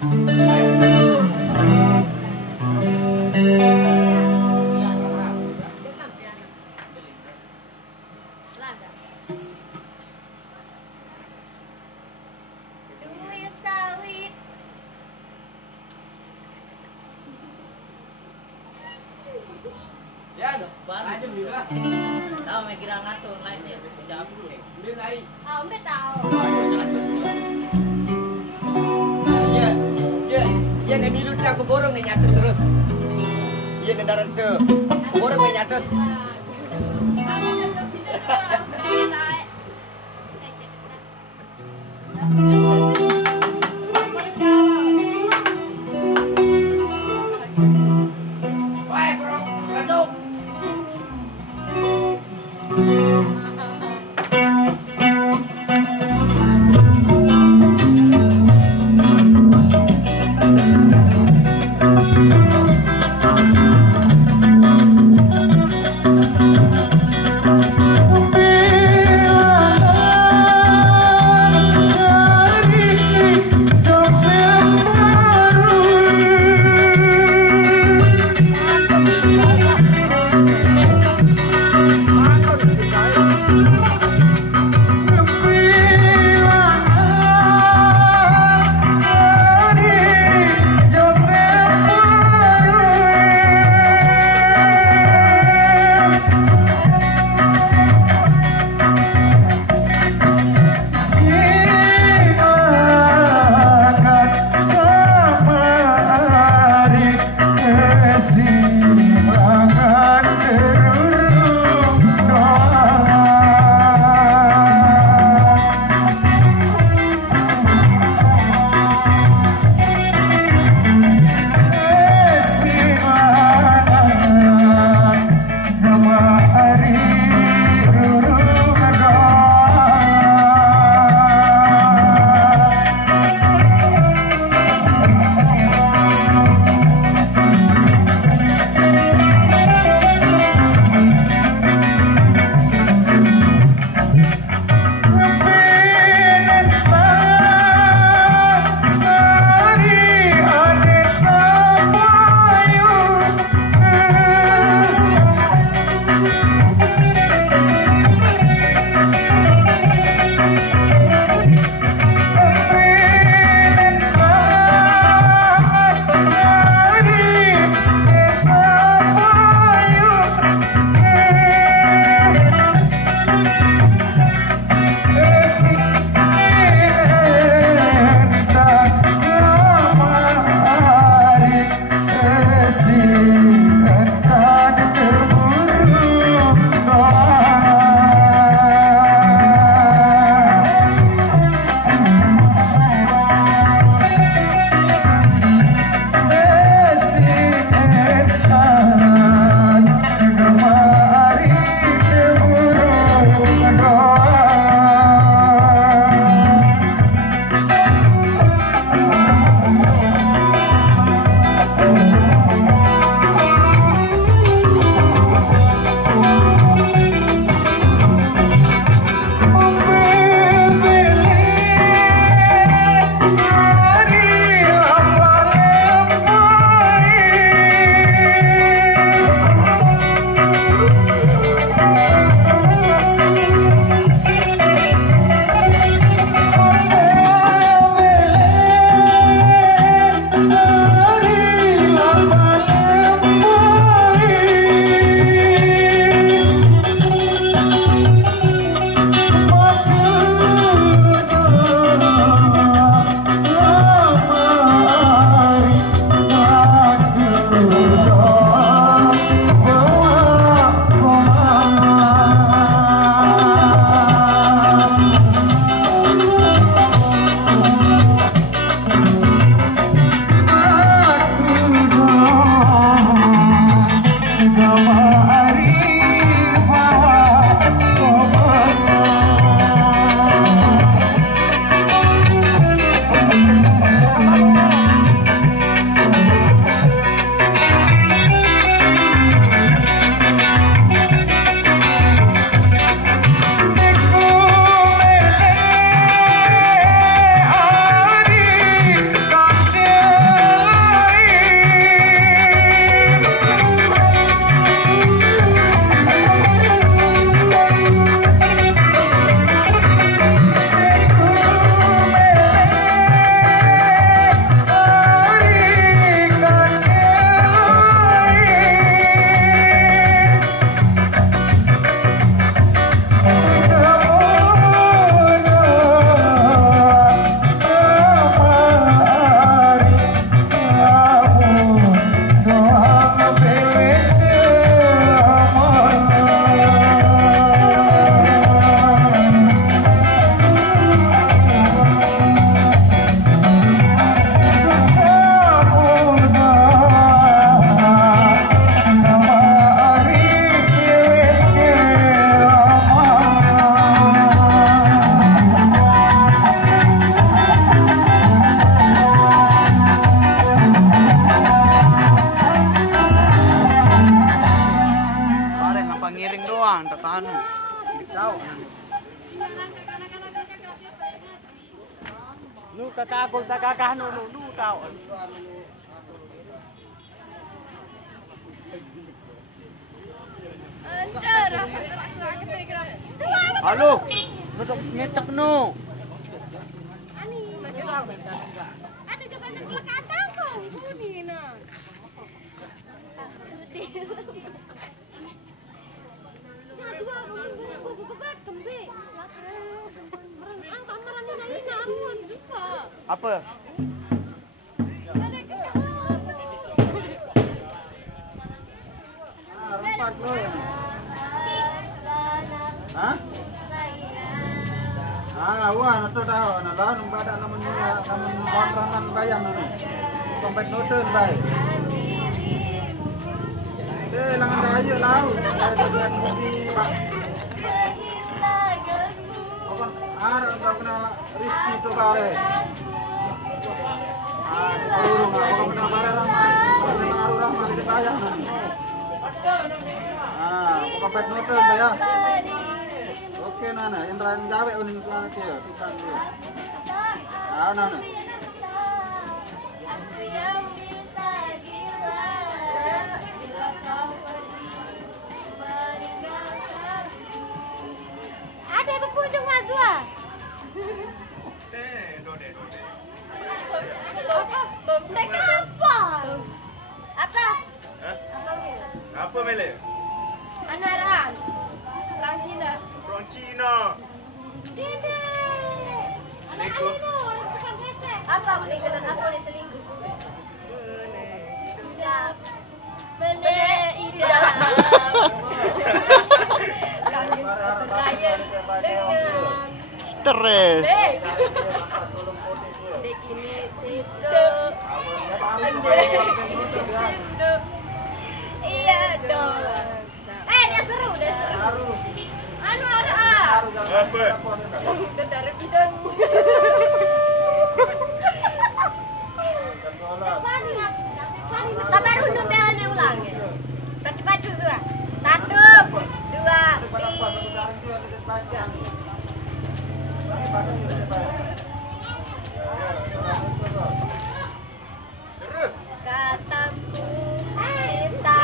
Duit sawit. Ya, aja bilang. Tahu may kira ngatur lain ya, jam. Beli naik. Ah, mbak tahu. Iya, iya, iya nih minutnya aku borong nih nyatus terus. Iya nih darat tuh, borong nih nyatus. Aku datang situ tuh. Naik. Woi bro, laduk. Bila hari tahu. Nu kakak aku kakak nu tahu. Halo. Duduk nyetak nu. Ada jabatan pelekatan kau. Bunyi nah. Ya dua kamu bebat kembe. Merang pamerannya ini naruan juga. Apa? Rempat lo ya. Hah? Wah, nato tahu, nah nung badak namun kontrangan bayang nanu. Kompet noten bay. Langan aja lau. Kau kena Rizky tu bare. Urung aku kena bare ramai. Baru ramai di bayang nanu. Kompet noten bay ya. Oke nana, Indra gawe unin tuan dia, tukang dia. Nana. Aku yang bisa gila bila kau pergi meninggalkan. Ada berkunjung Mazwa. Dode. Apa? Apa? Apa mele? Anaran. Orang Cina. Orang Cina. Dede. Selingkuh. Apa boleh kena apa boleh selingkuh? Tidak. Tidak. Stres. Dek ini tidak. Iya dong. Dia seru. Anu ara. Apa? Dari bidang. Sabar undur belnya ulang ya. Baju semua. 1, 2, 3. Terus. Kataku kita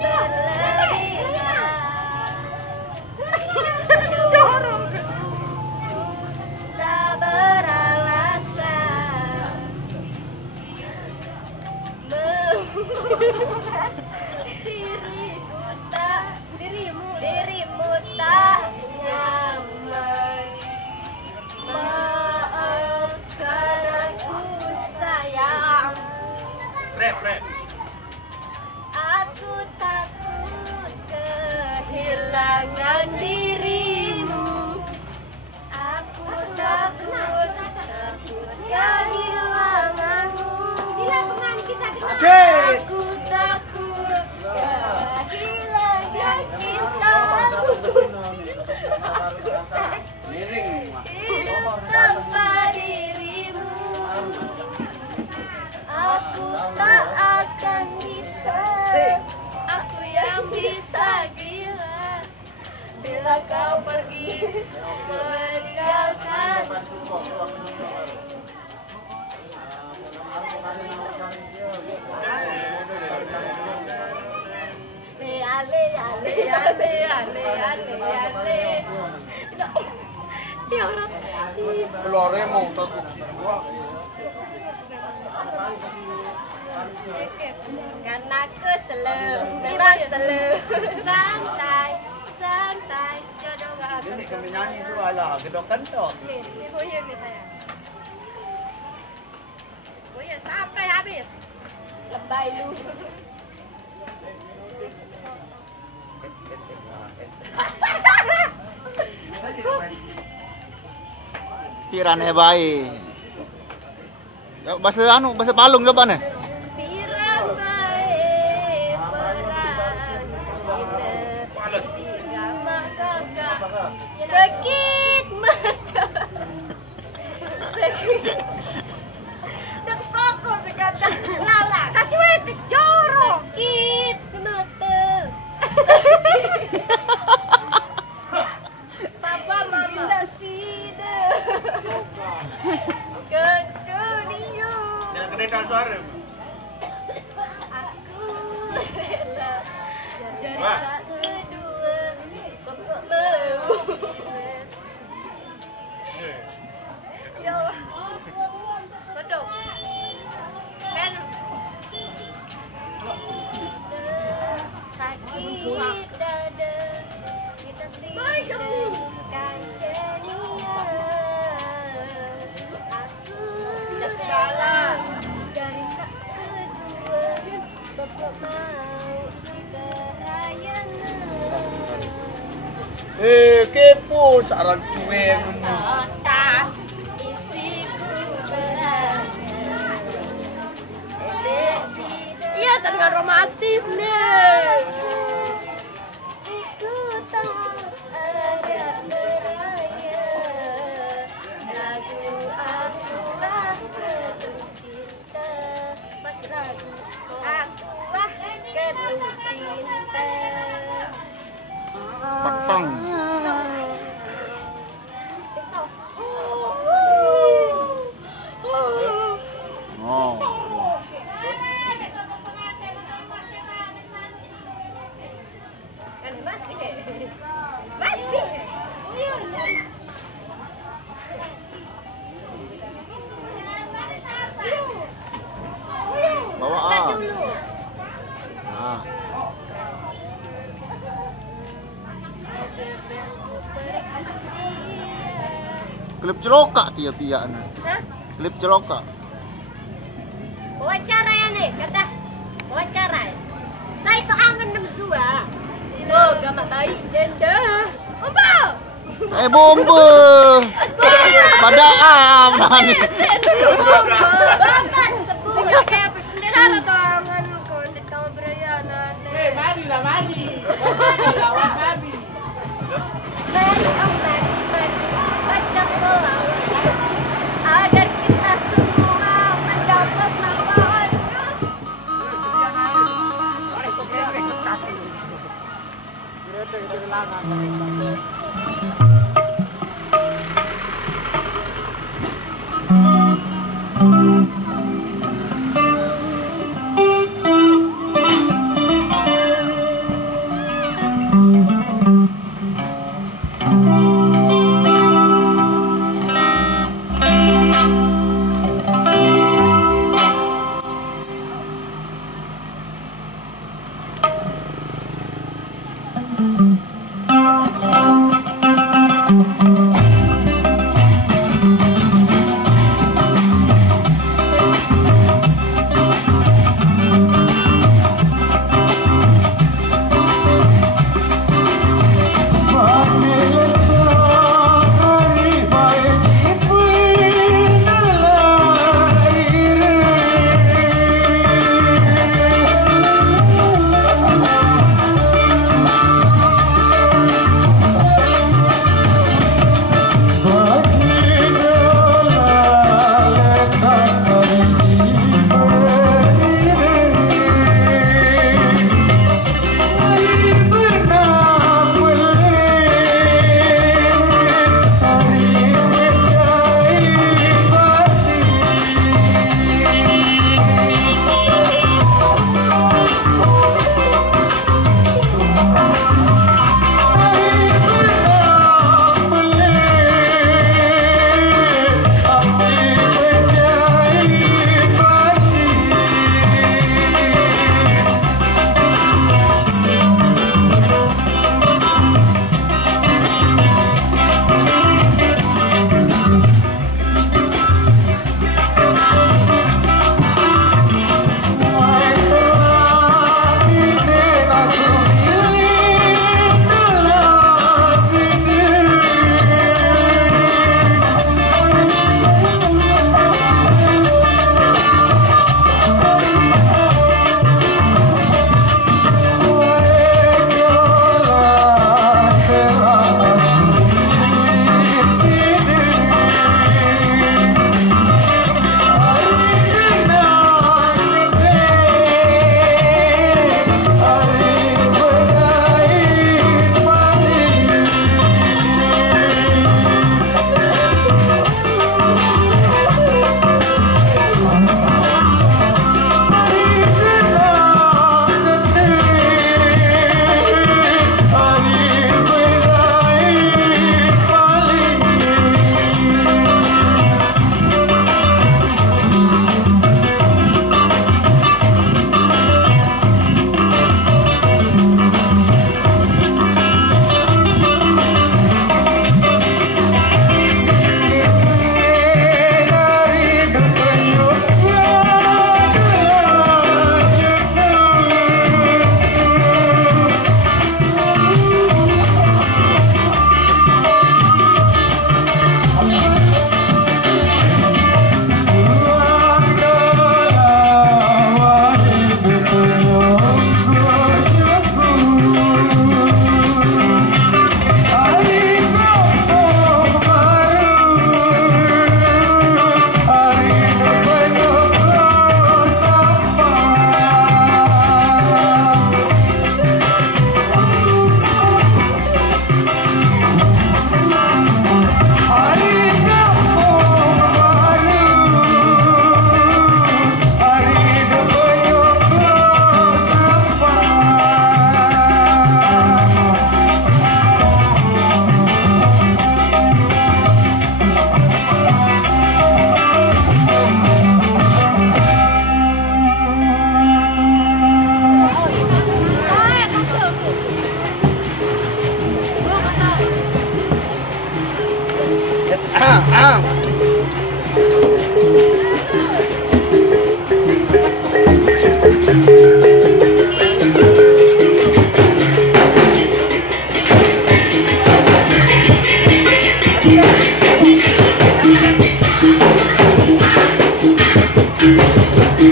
berlarian. Tak beralasan. Dirimu tak nyaman. Maafkan aku sayang. Rap. Aku takut kehilangan dirimu. Aku takut kehilanganmu. Asik. Aku takut kehilangan cintamu. Hidup tanpa dirimu. Aku tak akan bisa. Aku yang bisa gila bila kau pergi meninggalkanku. Ale. Ya orang. Keluarnya mau takut sih gua. Karena aku memang santai, jodoh gak akan. Ini kami nyanyi suara gedok kentok. Nih goyang nih saya. Goyang sampai habis. Lebay lu. Pirane bae. Bahasa Palung coba nih. Pirang bae peran tiga kakak sakit mata. Dak pokok sekadang lala. Kaki wetik jorok. Sakit mata. perbedaan suara. Aku rela jadi Wah. satu dua pokok mau. Ya Allah. Betul. Ben. Sakit dada kita sidangkan jadinya. Aku rela dari saat kedua pokok mau kita rayangan. Kepo saran cuek. Otak isiku berada. Iya, terdengar romantis nih. Siku tak ada beraya. Lagu akulah ketuk cinta. Mas lagu akulah ketuk cinta. Petang. Oh. Masih. Bawa Nah, ah. dulu. Nah. Klip ceroka tiap pihak na. Hah? Klip ceroka. Wawancara ya nih, kata wawancara. Saya itu angen nem sua. Oh, gamak baik denda. Ombo. Bombe. Pada am nani. Bapak sebut ya kayak bendera tangan kondit kamu berayana. Mari lah, mari. Lawan Nabi. Mari oh mari baca selawat agar kita semua mendapat syafaat.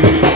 Thank